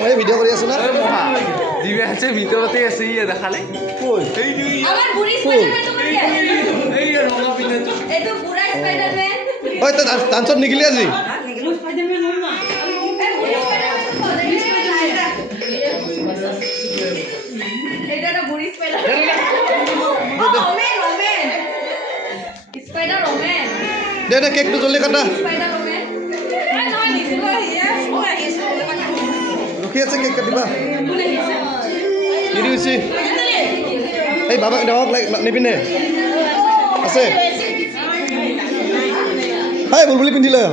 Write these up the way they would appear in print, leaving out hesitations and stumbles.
মই ভিডিঅ' কৰি আছো না দিবে আছে ভিতৰতে আছে ই দেখালে কই আমাৰ বুড়ি স্পাইডাৰম্যান এই ৰঙা পিনেটো এটো বুড়া স্পাইডারম্যান ঐ তই ডান্সত নিগিলি আজি স্পাইডারম্যান হল না এই বুড়ি স্পাইডারম্যান এটা না বুড়ি স্পাইডারম্যান ওমেন স্পাইডার ওমেন দে দে কেকটো জলদি কাটা স্পাইডার ওমেন নহয় নিছিল ইয়েস ও আহিছে ৰখি আছে কেক কাটিবা কোনে আহিছে কি দিছি এই বাবাক দেৱাক নিপিনে আছে হাই বুলবুলি পিন্ধি লৈ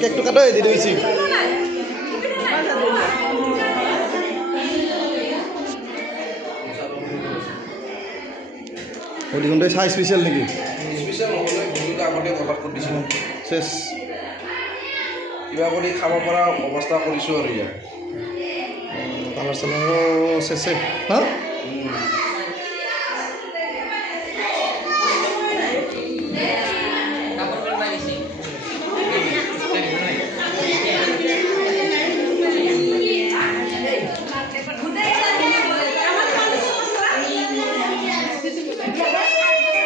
কেকটো কাটো দি দিছি দেখুন চাই স্পেচিয়েল নেকি স্পেচিয়েল নহ'লে ভিডিঅ'টো আগতে কভাৰ কৰি দিছোঁ চেছ কিবা কৰি খাব পৰা অৱস্থা কৰিছোঁ আৰু ইয়াত কালাৰ চালাৰো চেছে হা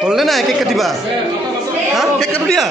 হলনে নাই কেক কাটিবা হা কেক কাটো দিয়া